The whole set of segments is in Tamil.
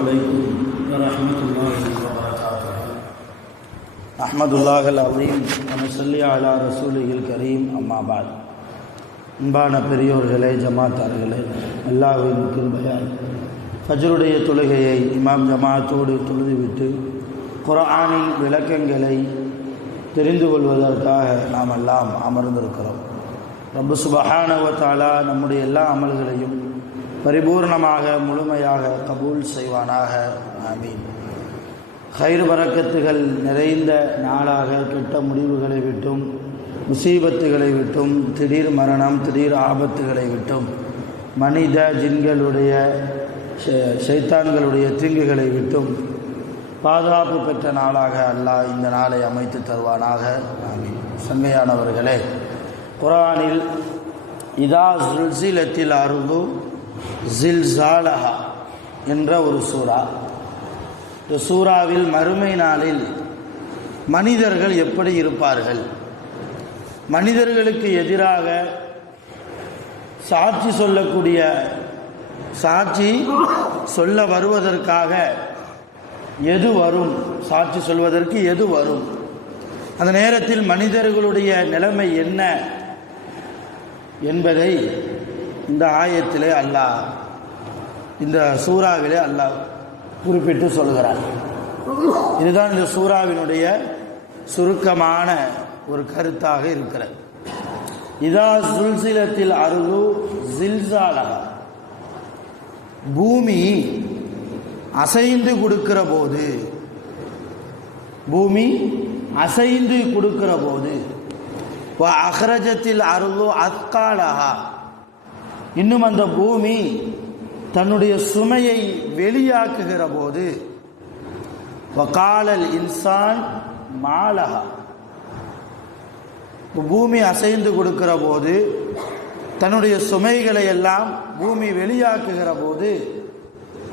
عليكم ورحمة الله وبركاته. أحمد الله العظيم ونصلي على رسوله الكريم أما بعد. அன்பான பெரியோர்களே, ஜமாத்தார்களே, அல்லாஹ்வின் கிருபையால் ஃபஜ்ருடைய தொழுகையை இமாம் ஜமாத்தோடு தொழுதுவிட்டு குர்ஆனின் விளக்கங்களை தெரிந்து கொள்வதற்காக நாம் எல்லாம் அமர்ந்திருக்கிறோம். ரப்பு சுப்ஹானஹு வ தஆலா நம்முடைய எல்லா அமல்களையும் பரிபூர்ணமாக முழுமையாக கபூல் செய்வானாக. ஆமீன். ஹைர் பரக்கத்துகள் நிறைந்த நாளாக கெட்ட முடிவுகளை விட்டும், முசீபத்துகளை விட்டும், திடீர் மரணம், திடீர் ஆபத்துகளை விட்டும், மனித ஜின்களுடைய ஷைத்தான்களுடைய தீங்குகளை விட்டும் பாதுகாப்பு பெற்ற நாளாக அல்லாஹ் இந்த நாளை அமைத்து தருவானாக. ஆமீன். சங்கையானவர்களே, குர்ஆனில் இதா ஸுல்ஸிலத்தில் அர்து ஸில்ஸாலஹா என்ற ஒரு சூரா. இந்த சூறாவில் மறுமை நாளில் மனிதர்கள் எப்படி இருப்பார்கள், மனிதர்களுக்கு எதிராக சாட்சி சொல்லக்கூடிய சாட்சி சொல்ல வருவதற்காக எது வரும், சாட்சி சொல்வதற்கு எது வரும், அந்த நேரத்தில் மனிதர்களுடைய நிலைமை என்ன என்பதை இந்த ஆயத்திலே அல்லாஹ், இந்த சூறாவிலே அல்லாஹ் குறிப்பிட்டு சொல்கிறார். இதுதான் இந்த சூறாவினுடைய சுருக்கமான ஒரு கருத்தாக இருக்கிறது. இதா ஸுல்ஸிலத்தில் அர்து ஸில்ஸாலஹா, பூமி அசைந்து கொடுக்கிற போது, பூமி அசைந்து கொடுக்கிற போது, வ அஹ்ரஜத்தில் அர்து அத்காலஹா, இன்னும் அந்த பூமி தன்னுடைய சுமையை வெளியாக்குகிற போது, வகாலல் இன்சான் மாலஹா, பூமி அசைந்து கொடுக்கிற போது, தன்னுடைய சுமைகளை எல்லாம் பூமி வெளியாக்குகிற போது,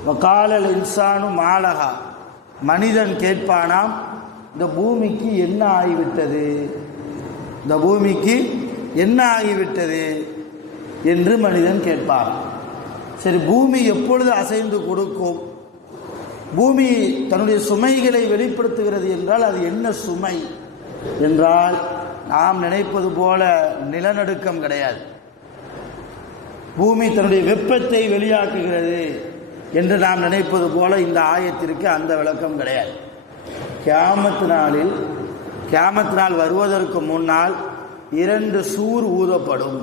வகாலல் இன்சானு மாலஹா, மனிதன் கேட்பானாம், இந்த பூமிக்கு என்ன ஆகிவிட்டது, இந்த பூமிக்கு என்ன ஆகிவிட்டது என்று மனிதன் கேட்பார். சரி, பூமி எப்பொழுது அசைந்து கொடுக்கும், பூமி தன்னுடைய சுமைகளை வெளிப்படுத்துகிறது என்றால் அது என்ன சுமை என்றால், நாம் நினைப்பது போல நிலநடுக்கம் கிடையாது. பூமி தன்னுடைய வெப்பத்தை வெளியாக்குகிறது என்று நாம் நினைப்பது போல இந்த ஆயத்திற்கு அந்த விளக்கம் கிடையாது. கியாமத் நாளில், கியாமத் நாள் வருவதற்கு முன்னால் 2 சூர் ஊதப்படும்.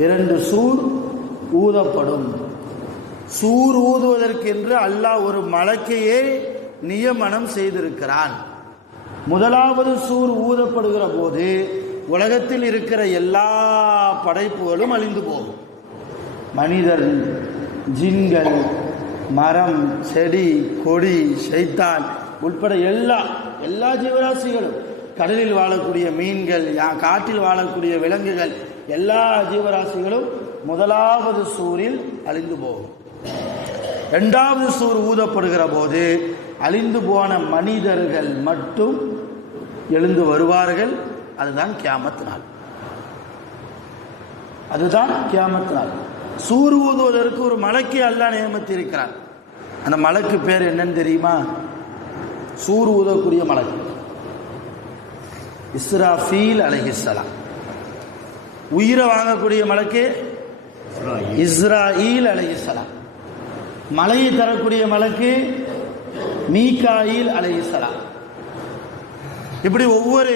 2 சூர் ஊதப்படும். சூர் ஊதுவதற்கென்று அல்லாஹ் ஒரு மலக்கையே நியமனம் செய்திருக்கிறான். முதலாவது சூர் ஊதப்படுகிற போது உலகத்தில் இருக்கிற எல்லா படைப்புகளும் அழிந்து போகும். மனிதர், ஜின்கள், மரம், செடி, கொடி, ஷைத்தான் உட்பட எல்லா ஜீவராசிகளும், கடலில் வாழக்கூடிய மீன்கள், காட்டில் வாழக்கூடிய விலங்குகள், எல்லா ஜீவராசிகளும் முதலாவது சூரில் அழிந்து போகும். 2வது சூர் ஊதப்படுகிற போது அழிந்து போன மனிதர்கள் மட்டும் எழுந்து வருவார்கள். அதுதான் கியாமத் நாள். அதுதான் கியாமத் நாள். சூர் ஊதுவதற்கு ஒரு மலக்கை அல்லாஹ் நியமித்து இருக்கிறார். அந்த மலக்கு பேர் என்னன்னு தெரியுமா? சூர் ஊதக்கூடிய மலக்கு இஸ்ராஃபீல் அலைஹிஸ்ஸலாம். உயிரை வாங்கக்கூடிய மலக்கு இஸ்ராயில் அலைஹிஸ்ஸலாம். மலையை தரக்கூடிய மலக்கு மீகாயில் அலைஹிஸ்ஸலாம். இப்படி ஒவ்வொரு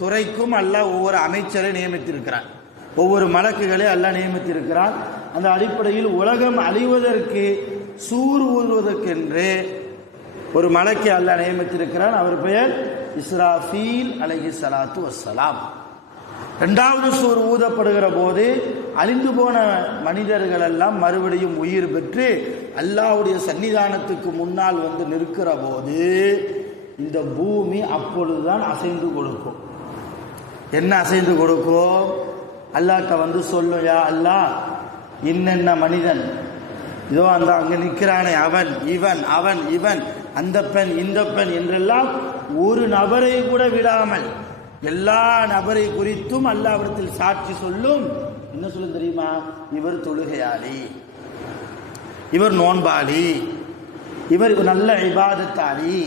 துறைக்கும் அல்லாஹ் ஒவ்வொரு அமைச்சரை நியமித்திருக்கிறார், ஒவ்வொரு மலக்குகளை அல்லாஹ் நியமித்திருக்கிறார். அந்த அடிப்படையில் உலகம் அழிவதற்கு, சூர் ஊதுவதற்கென்று ஒரு மலக்கை அல்லாஹ் நியமித்திருக்கிறார். அவர் பெயர் இஸ்ராஃபீல் அலைஹிஸ்ஸலாத்து வஸ்ஸலாம். 2வது சூர் ஊதப்படுகிற போது அழிந்து போன மனிதர்கள் எல்லாம் மறுபடியும் உயிர் பெற்று அல்லாஹ்வுடைய சன்னிதானத்துக்கு முன்னால் வந்து நிற்கிற போது இந்த பூமி அப்பொழுதுதான் அசைந்து கொடுக்கும். என்ன அசைந்து கொடுக்கும்? அல்லாஹ்ட்ட வந்து சொல்லும், யா அல்லாஹ், இன்னென்ன மனிதன், இதோ அந்த அங்கே நிற்கிறானே, அவன் இவன், அவன் இவன், அந்த பெண் இந்த பெண் என்றெல்லாம் ஒரு நபரை கூட விடாமல் எல்லா நபரை குறித்தும் அல்லாஹ்விடத்தில் சாட்சி சொல்லும். என்ன சொல்லும் தெரியுமா? இவர் தொழுகையாளி, இவர் நோன்பாளி, இவர் நல்ல இபாதத்தாளி,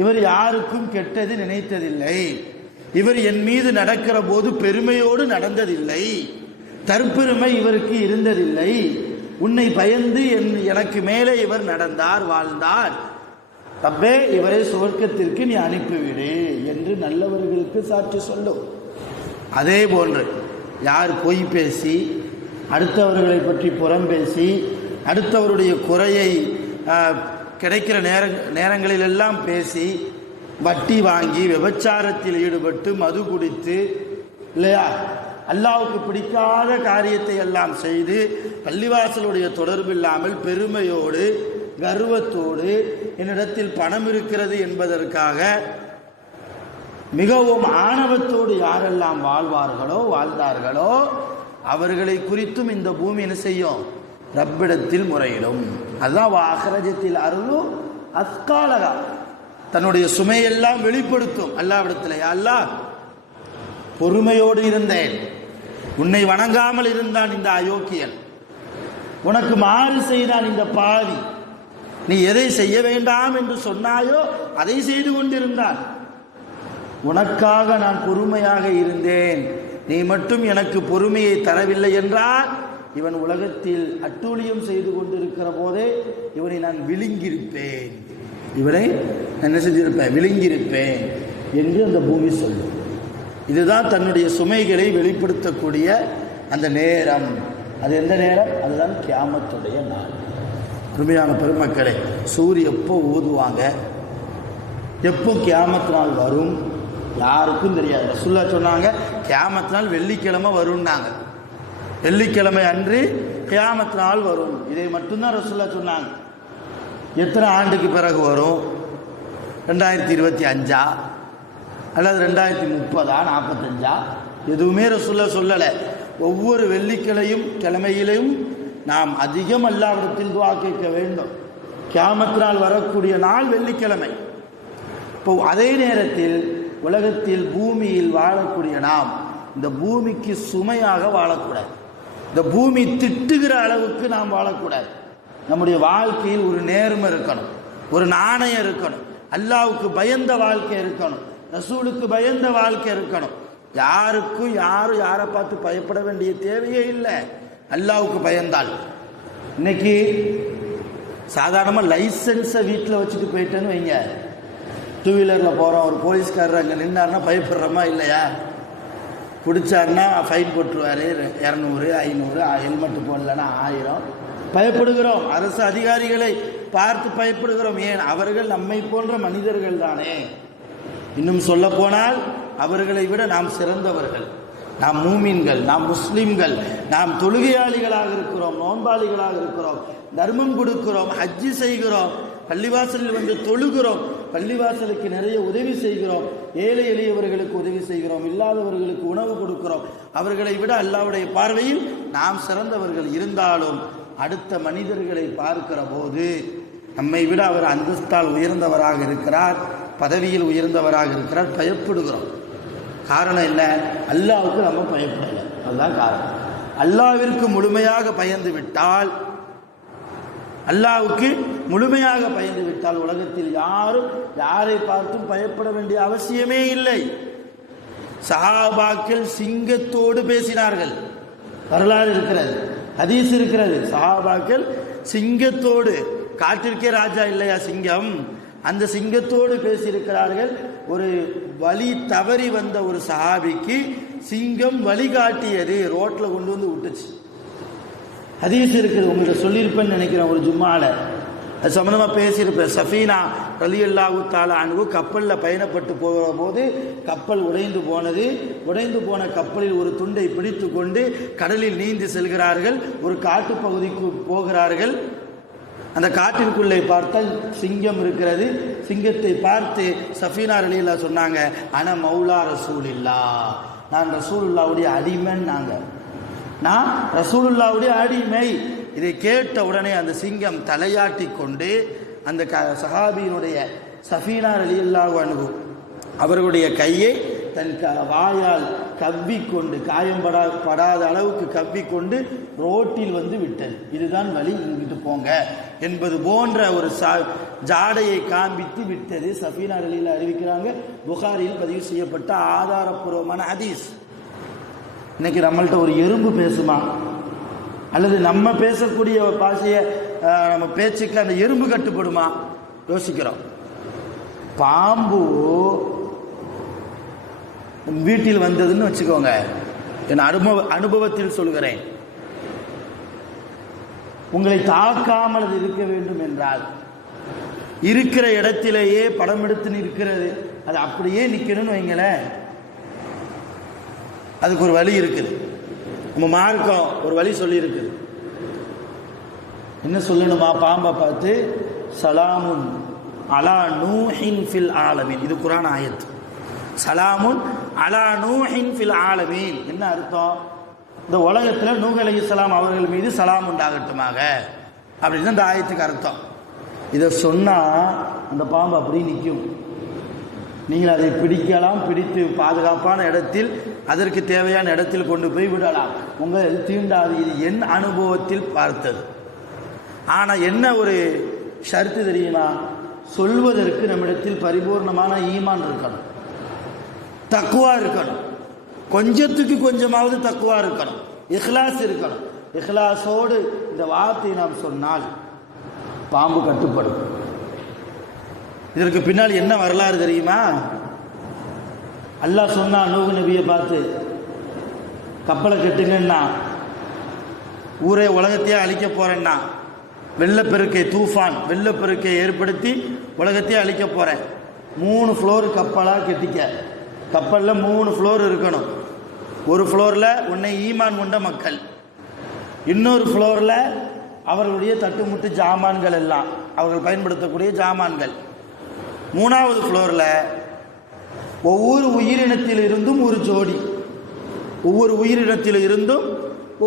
இவர் யாருக்கும் கெட்டது நினைத்ததில்லை, இவர் என் மீது நடக்கிற போது பெருமையோடு நடந்ததில்லை, தற்பெருமை இவருக்கு இருந்ததில்லை, உன்னை பயந்து எனக்கு மேலே இவர் நடந்தார் வாழ்ந்தார், ரப்பே இவரை சுவர்க்கத்திற்கு நீ அனுப்பிவிடு என்று நல்லவர்களுக்கு சாட்சி சொல்லும். அதே போன்று யார் பொய் பேசி அடுத்தவர்களை பற்றி புறம் பேசி அடுத்தவருடைய குறையை கிடைக்கிற நேரங்களிலெல்லாம் பேசி வட்டி வாங்கி விபச்சாரத்தில் ஈடுபட்டு மது குடித்து இல்லையா அல்லாஹ்வுக்கு பிடிக்காத காரியத்தை எல்லாம் செய்து பள்ளிவாசலுடைய தொடர்பு இல்லாமல் பெருமையோடு கர்வத்தோடு என்னிடத்தில் பணம் இருக்கிறது என்பதற்காக மிகவும் ஆணவத்தோடு யாரெல்லாம் வாழ்ந்தார்களோ அவர்களை குறித்தும் இந்த பூமி என்ன செய்யும்? ரப்பிடத்தில் முறையிடும். அதுதான் வாஹரஜத்தில் அருளு அஸ்காலகா, தன்னுடைய சுமையெல்லாம் வெளிப்படுத்தும் அல்லாஹ்விடத்தில். அல்லாஹ் பொறுமையோடு இருந்தேன், உன்னை வணங்காமல் இருந்தான் இந்த அயோக்கியன், உனக்கு மாறு செய்தான் இந்த பாவி, நீ எதை செய்ய வேண்டாம் என்று சொன்னாயோ அதை செய்து கொண்டிருந்தான், உனக்காக நான் பொறுமையாக இருந்தேன், நீ மட்டும் எனக்கு பொறுமையை தரவில்லை என்றால் இவன் உலகத்தில் அட்டூழியம் செய்து கொண்டிருக்கிற போதே இவனை நான் விழுங்கியிருப்பேன், இவனை என்ன செஞ்சிருப்பேன்? விழுங்கியிருப்பேன் என்று அந்த பூமி சொல்லும். இதுதான் தன்னுடைய சுமைகளை வெளிப்படுத்தக்கூடிய அந்த நேரம். அது எந்த நேரம்? அதுதான் கியாமத்துடைய நாள். உண்மையான பெருமக்களே, சூரியன் எப்போ ஊதுவாங்க, எப்போ கியாமத்து நாள் வரும் யாருக்கும் தெரியாது. ரசூலுல்லாஹ் சொன்னாங்க கியாமத்து நாள் வெள்ளிக்கிழமை வரும்னாங்க. வெள்ளிக்கிழமை அன்று கியாமத்து நாள் வரும். இதை மட்டும்தான் ரசூலுல்லாஹ் சொன்னாங்க. எத்தனை ஆண்டுக்கு பிறகு வரும்? 2025 அல்லது 2030 45 எதுவுமே ரசூலுல்லாஹ் சொல்லலை. ஒவ்வொரு கிழமையிலையும் நாம் அதிகம் அல்லாஹ்விடத்தில் துஆ கேட்க வேண்டும். கியாமத்து நாள் வரக்கூடிய நாள் வெள்ளிக்கிழமை. இப்போ அதே நேரத்தில் உலகத்தில் பூமியில் வாழக்கூடிய நாம் இந்த பூமிக்கு சுமையாக வாழக்கூடாது, இந்த பூமி திட்டுகிற அளவுக்கு நாம் வாழக்கூடாது. நம்முடைய வாழ்க்கையில் ஒரு நேர்மை இருக்கணும், ஒரு நாணயம் இருக்கணும், அல்லாஹ்வுக்கு பயந்த வாழ்க்கை இருக்கணும், ரசூலுக்கு பயந்த வாழ்க்கை இருக்கணும். யாருக்கும் யாரை பார்த்து பயப்பட வேண்டிய தேவையே இல்லை. அல்லாஹ்வுக்கு பயந்தால் இன்னைக்கு சாதாரணமாக லைசன்ஸை வீட்டில் வச்சுட்டு போயிட்டேன்னு வைங்க, டூ வீலரில் போகிறோம், ஒரு போலீஸ்காரர் அங்கே நின்னார்னா பயப்படுறோமா இல்லையா? பிடிச்சாருன்னா ஃபைன் போட்டுருவார், 200 500, ஹெல்மெட்டு போடலன்னா 1000. பயப்படுகிறோம், அரசு அதிகாரிகளை பார்த்து பயப்படுகிறோம். ஏன்? அவர்கள் நம்மை போன்ற மனிதர்கள் தானே. இன்னும் சொல்ல போனால் அவர்களை விட நாம் சிறந்தவர்கள், நாம் மூமின்கள், நாம் முஸ்லிம்கள், நாம் தொழுகையாளிகளாக இருக்கிறோம், நோன்பாளிகளாக இருக்கிறோம், தர்மம் கொடுக்கிறோம், ஹஜ்ஜி செய்கிறோம், பள்ளிவாசலில் வந்து தொழுகிறோம், பள்ளிவாசலுக்கு நிறைய உதவி செய்கிறோம், ஏழை எளியவர்களுக்கு உதவி செய்கிறோம், இல்லாதவர்களுக்கு உணவு கொடுக்கிறோம். அவர்களை விட அல்லாஹ்வுடைய பார்வையில் நாம் சிறந்தவர்கள். இருந்தாலும் அடுத்த மனிதர்களை பார்க்கிற போது நம்மை விட அவர் அந்தஸ்தால் உயர்ந்தவராக இருக்கிறார், பதவியில் உயர்ந்தவராக இருக்கிறார், பயப்படுகிறோம். காரணம் என்ன? அல்லாஹ்வுக்கு நம்ம பயப்படலை, அதுதான் காரணம். அல்லாஹ்விற்கு முழுமையாக பயந்து விட்டால், அல்லாஹ்வுக்கு முழுமையாக பயந்து விட்டால் உலகத்தில் யாரும் யாரை பார்த்தும் பயப்பட வேண்டிய அவசியமே இல்லை. சஹாபாக்கள் சிங்கத்தோடு பேசினார்கள், வரலாறு இருக்கிறது, ஹதீஸ் இருக்கிறது. சஹாபாக்கள் சிங்கத்தோடு, காட்டிற்கே ராஜா இல்லையா சிங்கம், அந்த சிங்கத்தோடு பேசியிருக்கிறார்கள். ஒரு வழி தவறி வந்த ஒரு சஹாபிக்கு சிங்கம் வழிகாட்டியது, ரோட்டில் கொண்டு வந்து விட்டுச்சு. ஹதீஸ் இருக்குது, உங்களுக்கு சொல்லியிருப்பேன்னு நினைக்கிறேன். ஒரு ஜும்மால அது சம்மந்தமாக பேசியிருப்பேன். சஃபீனா ரலியல்லாஹு தஆலா அன்ஹு கப்பலில் பயணப்பட்டு போகிற போது கப்பல் உடைந்து போனது. உடைந்து போன கப்பலில் ஒரு துண்டை பிடித்து கொண்டு கடலில் நீந்தி செல்கிறார்கள். ஒரு காட்டுப்பகுதிக்கு போகிறார்கள். அந்த காட்டிற்குள்ளே பார்த்தால் சிங்கம் இருக்கிறது. சிங்கத்தை பார்த்து சஃபீனா ரலியல்லாஹு சொன்னாங்க, அன மௌலா ரசூலில்லாஹ், நான் ரசூலுல்லாஹ்வுடைய அடிமைன்னாங்க, நான் ரசூலுல்லாஹ்வுடைய அடிமை. இதை கேட்ட உடனே அந்த சிங்கம் தலையாட்டி கொண்டு அந்த சஹாபியினுடைய சஃபீனா ரலியல்லாஹு அன்ஹு அவர்களுடைய கையை தன் வாயால் கவ்விக்கொண்டு, காயம்படாத அளவுக்கு கவ்விக்கொண்டு ரோட்டில் வந்து விட்டது. இதுதான் வழி, இங்கிட்டு போங்க என்பது போன்ற ஒரு ஜாடையை காண்பித்து விட்டது. சஃபீனா ரலியல்லாஹு அறிவிக்கிறாங்க, புகாரியில் பதிவு செய்யப்பட்ட ஆதாரப்பூர்வமான ஹதீஸ். இன்னைக்கு நம்மள்ட்ட ஒரு எறும்பு பேசுமா, அல்லது நம்ம பேசக்கூடிய பாஷையை நம்ம பேச்சுக்கு அந்த எறும்பு கட்டுப்படுமா? யோசிக்கிறோம். பாம்பு வீட்டில் வந்ததுன்னு வச்சுக்கோங்க, என் அனுபவத்தில் சொல்கிறேன், உங்களை தாக்காமல் அது இருக்க வேண்டும் என்றால் இருக்கிற இடத்திலேயே படம் எடுத்து நிற்கிறது, அது அப்படியே நிற்கணும்னு வைங்களேன். அதுக்கு ஒரு வழி இருக்குது, நம்ம மார்க்கம் ஒரு வழி சொல்லி இருக்குது. என்ன சொல்லணுமா? பாம்பை பார்த்து சலாமுன் அலா நூஹின் ஃபில் ஆலமீன், இது குர்ஆன் ஆயத். சலாமுன் அலா நூஹின் ஃபில் ஆலமீன் என்ன அர்த்தம்? இந்த உலகத்தில் நூஹ் அலைஹிஸ்ஸலாம் அவர்கள் மீது சலாம் உண்டாகட்டுமாக அப்படின்னு இந்த ஆயத்துக்கு அர்த்தம். இதை சொன்னால் அந்த பாம்பு அப்படி நிற்கும். நீங்கள் அதை பிடிக்கலாம், பிடித்து பாதுகாப்பான இடத்தில் அதற்கு தேவையான இடத்தில் கொண்டு போய் விடலாம், உங்கள் தீண்டாது. இது என் அனுபவத்தில் பார்த்தது. ஆனால் என்ன ஒரு ஷர்த்து தெரியுமா? சொல்வதற்கு நம்மிடத்தில் பரிபூர்ணமான ஈமான் இருக்கணும், தக்குவா இருக்கணும், கொஞ்சத்துக்கு கொஞ்சமாவது தக்குவா இருக்கணும், இஹ்லாஸ் இருக்கணும். இஹ்லாஸோடு இந்த வார்த்தையை நாம் சொன்னால் பாம்பு கட்டுப்படும். இதற்கு பின்னால் என்ன வரலாறு தெரியுமா? அல்லாஹ் சொன்னா நூஹ் நபியை பார்த்து, கப்பலை கட்டுங்கன்னா, ஊரே உலகத்தையே அழிக்க போறேன்னா, வெள்ளப்பெருக்கை தூஃபான் வெள்ளப்பெருக்கை ஏற்படுத்தி உலகத்தையே அழிக்க போறேன், 3 ஃப்ளோர் கப்பலாக கட்டிக்க. கப்பலில் 3 ஃப்ளோர் இருக்கணும். ஒரு ஃப்ளோரில் உன்னை ஈமான் கொண்ட மக்கள், இன்னொரு ஃப்ளோரில் அவர்களுடைய தட்டுமுட்டு ஜாமான்கள் எல்லாம் அவர்கள் பயன்படுத்தக்கூடிய ஜாமான்கள், 3வது ஃப்ளோரில் ஒவ்வொரு உயிரினத்தில் இருந்தும் ஒரு ஜோடி, ஒவ்வொரு உயிரினத்தில் இருந்தும்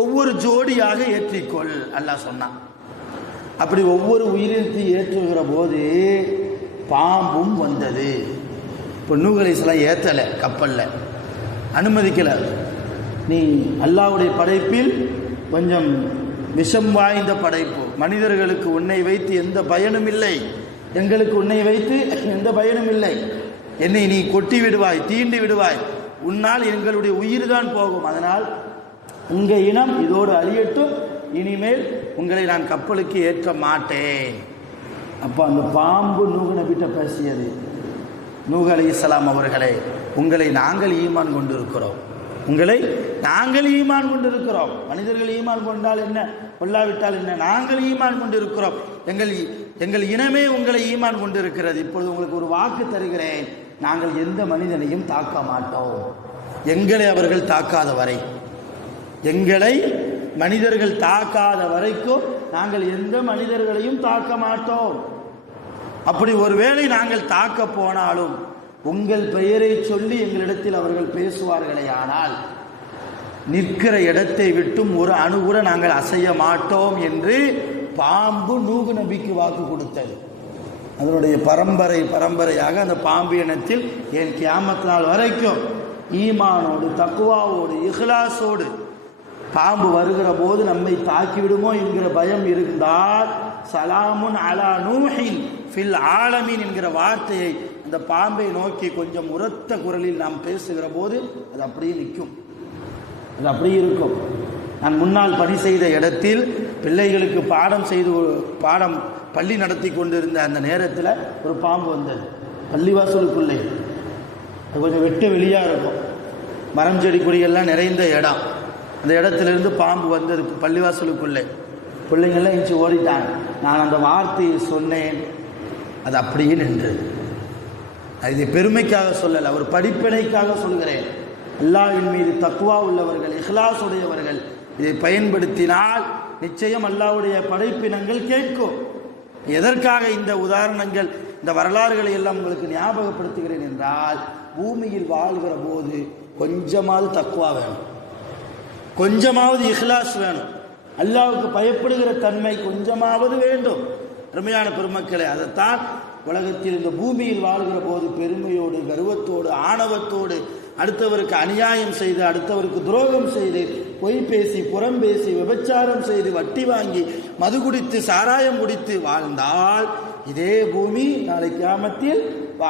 ஒவ்வொரு ஜோடியாக ஏற்றிக்கொள் அல்லாஹ் சொன்னான். அப்படி ஒவ்வொரு உயிரினத்தை ஏற்றுகிற போது பாம்பும் வந்தது. இப்போ நூஹ் அலைஹிஸ்ஸலாம் ஏற்றலை, கப்பலில் அனுமதிக்கலை. நீ அல்லாஹ்வுடைய படைப்பில் கொஞ்சம் விஷம் வாய்ந்த படைப்பு, மனிதர்களுக்கு உன்னை வைத்து எந்த பயனும் இல்லை, எங்களுக்கு உன்னை வைத்து எந்த பயனும் இல்லை, என்னை நீ கொட்டி விடுவாய், தீண்டி விடுவாய், உன்னால் எங்களுடைய உயிர் தான் போகும், அதனால் உங்கள் இனம் இதோடு அழியட்டும், இனிமேல் உங்களை நான் கப்பலுக்கு ஏற்ற மாட்டேன். அப்போ அந்த பாம்பு நூஹ் நபிட்ட பேசியது, நூஹ் அலைஹிஸ்ஸலாம் அவர்களே, உங்களை நாங்கள் ஈமான் கொண்டிருக்கிறோம், உங்களை நாங்கள் ஈமான் கொண்டிருக்கிறோம். மனிதர்கள் ஈமான் கொண்டால் என்ன, கொள்ளாவிட்டால் என்ன, நாங்கள் ஈமான் கொண்டிருக்கிறோம், எங்கள் இனமே உங்களை ஈமான் கொண்டிருக்கிறது. இப்பொழுது உங்களுக்கு ஒரு வாக்கு தருகிறேன், நாங்கள் எந்த மனிதனையும் தாக்க மாட்டோம், எங்களை அவர்கள் தாக்காத வரை, எங்களை மனிதர்கள் தாக்காத வரைக்கும் நாங்கள் எந்த மனிதர்களையும் தாக்க மாட்டோம். அப்படி ஒருவேளை நாங்கள் தாக்க போனாலும் உங்கள் பெயரை சொல்லி எங்களிடத்தில் அவர்கள் பேசுவார்களே, ஆனால் நிற்கிற இடத்தை விட்டும் ஒரு அணு கூட நாங்கள் அசைய மாட்டோம் என்று பாம்பு நூஹ் நபிக்கு வாக்கு கொடுத்தது. அதனுடைய பரம்பரையாக அந்த பாம்பு இனத்தில் என் கியாமத் நாள் வரைக்கும் ஈமானோடு தக்குவாவோடு இஹ்லாஸோடு பாம்பு வருகிற போது நம்மை தாக்கிவிடுமோ என்கிற பயம் இருந்தால் சலாமுன் அலா நூஹின் ஃபில் ஆலமீன் என்கிற வார்த்தையை அந்த பாம்பை நோக்கி கொஞ்சம் உரத்த குரலில் நாம் பேசுகிற போது அது அப்படியே நிற்கும், அது அப்படியே இருக்கும். நான் முன்னால் பணி செய்த இடத்தில் பிள்ளைகளுக்கு பாடம் பள்ளி நடத்தி கொண்டிருந்த அந்த நேரத்தில் ஒரு பாம்பு வந்தது பள்ளிவாசலுக்குள்ளே. அது கொஞ்சம் வெட்ட வெளியாக இருக்கும், மரம் செடி கொடிகள்லாம் நிறைந்த இடம். அந்த இடத்துலேருந்து பாம்பு வந்தது பள்ளிவாசலுக்குள்ளே. பிள்ளைங்கள்லாம் இன்ச்சு ஓடிட்டாங்க. நான் அந்த வார்த்தையை சொன்னேன், அது அப்படியே நின்றது. இது பெருமைக்காக சொல்லலை, ஒரு படிப்பினைக்காக சொல்கிறேன். அல்லாஹ்வின் மீது தக்வா உள்ளவர்கள், இஹ்லாஸ் உடையவர்கள் இதை பயன்படுத்தினால் நிச்சயம் அல்லாஹ்வுடைய படைப்பினங்கள் கேட்கும். எதற்காக இந்த உதாரணங்கள், இந்த வரலாறுகளை எல்லாம் உங்களுக்கு ஞாபகப்படுத்துகிறேன் என்றால், பூமியில் வாழ்கிற போது கொஞ்சமாவது தக்வா வேணும், கொஞ்சமாவது இஹ்லாஸ் வேணும், அல்லாஹ்வுக்கு பயப்படுகிற தன்மை கொஞ்சமாவது வேண்டும். பெருமையான பெருமக்களே, அதைத்தான் உலகத்தில் இந்த பூமியில் வாழ்கிற போது பெருமையோடு கர்வத்தோடு ஆணவத்தோடு அடுத்தவருக்கு அநியாயம் செய்து அடுத்தவருக்கு துரோகம் செய்து பொய் பேசி புறம் பேசி விபச்சாரம் செய்து வட்டி வாங்கி மது குடித்து சாராயம் குடித்து வாழ்ந்தால் இதே பூமி நாளை கியாமத்தில்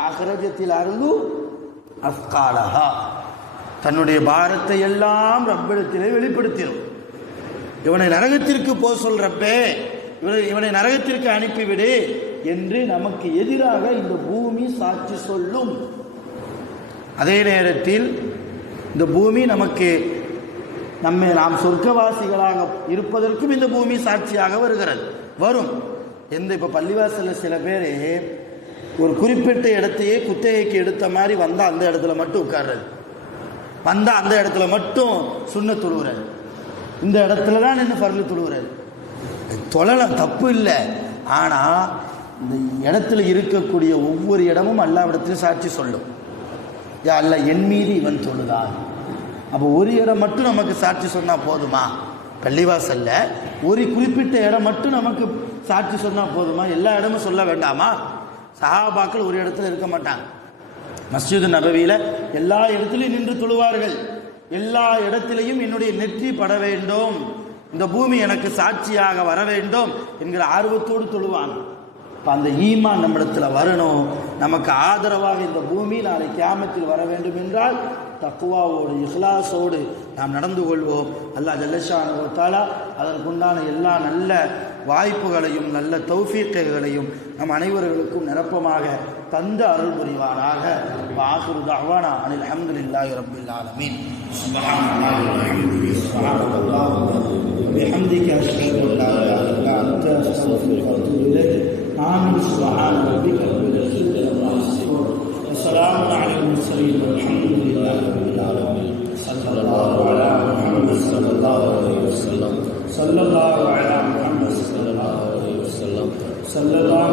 அஹ்ரஜத்தில் அருளு அஸ்காலஹா, தன்னுடைய பாரத்தை எல்லாம் ரப்பிடத்திலே வெளிப்படுத்திடும். இவனை நரகத்திற்கு போக சொல்றப்பே, இவனை நரகத்திற்கு அனுப்பிவிடு என்று நமக்கு எதிராக இந்த பூமி சாட்சி சொல்லும். அதே நேரத்தில் இந்த பூமி நமக்கு நாம் சொர்க்கவாசிகளாக இருப்பதற்கும் இந்த பூமி சாட்சியாக வரும். இப்போ பள்ளிவாசலில் சில பேர் ஒரு குறிப்பிட்ட இடத்தையே குத்தகைக்கு எடுத்த மாதிரி வந்தால் அந்த இடத்துல மட்டும் உட்கார்றது, வந்தால் அந்த இடத்துல மட்டும் சுண்ணத் தொழுவுறது, இந்த இடத்துல தான் நின்று ஃபர்லு தொழுவுறது. தொழலாம், தப்பு இல்லை. ஆனால் இந்த இடத்துல இருக்கக்கூடிய ஒவ்வொரு இடமும் அல்லாஹ்விடத்தில் சாட்சி சொல்லும். யா அல்லாஹ், என் மீது இவன் தொழுதான். அப்போ ஒரு இடம் மட்டும் நமக்கு சாட்சி சொன்னால் போதுமா? பள்ளிவாசல்ல ஒரு குறிப்பிட்ட இடம் மட்டும் நமக்கு சாட்சி சொன்னால் போதுமா? எல்லா இடமும் சொல்ல வேண்டாமா? சஹாபாக்கள் ஒரு இடத்துல இருக்க மாட்டாங்க. மஸ்ஜிது நபவியில் எல்லா இடத்துலையும் நின்று தொழுவார்கள். எல்லா இடத்திலையும் என்னுடைய நெற்றி பட வேண்டும், இந்த பூமி எனக்கு சாட்சியாக வர வேண்டும் என்கிற ஆர்வத்தோடு தொழுவாங்க. இப்போ அந்த ஈமான் நம்மிடத்தில் வரணும். நமக்கு ஆதரவாக இந்த பூமி நாளை கியாமத்தில் வர வேண்டும் என்றால் தக்குவாவோடு இஹ்லாஸோடு நாம் நடந்து கொள்வோம். அல்லாஹ் ஜல்லஷானஹு வ தஆலா அதற்குண்டான எல்லா நல்ல வாய்ப்புகளையும் நல்ல தௌஃபீக்குகளையும் நம் அனைவர்களுக்கும் நிரப்பமாக தந்த அருள் புரிவானாக. ஆகிரு தஅவானா அனில் ஹம்துலில்லாஹி ரப்பில் ஆலமீன். சுப்ஹானல்லாஹி வ பிஹம்திஹி சுப்ஹானல்லாஹ் வ பிஹம்திஹி அஷ்ஹது அன் லா இலாஹா இல்லா அன்த அஸ்தக்ஃபிருக வ அத்தூபு இலைக். ஆமீன். சுப்ஹான ரப்பிக ரப்பில் இஸ்ஸத்தி அம்மா யசிஃபூன் வ ஸலாமுன் அலல் முர்ஸலீன் வல்ஹம்துலில்லாஹி ரப்பில் ஆலமீன். ஸல்லல்லாஹு அலா முஹம்மத் ஸல்லல்லாஹு அலைஹி வஸல்லம். ஸல்லல்லாஹு அலா முஹம்மத் ஸல்லல்லாஹு அலைஹி வஸல்லம். ஸல்லல்லாஹு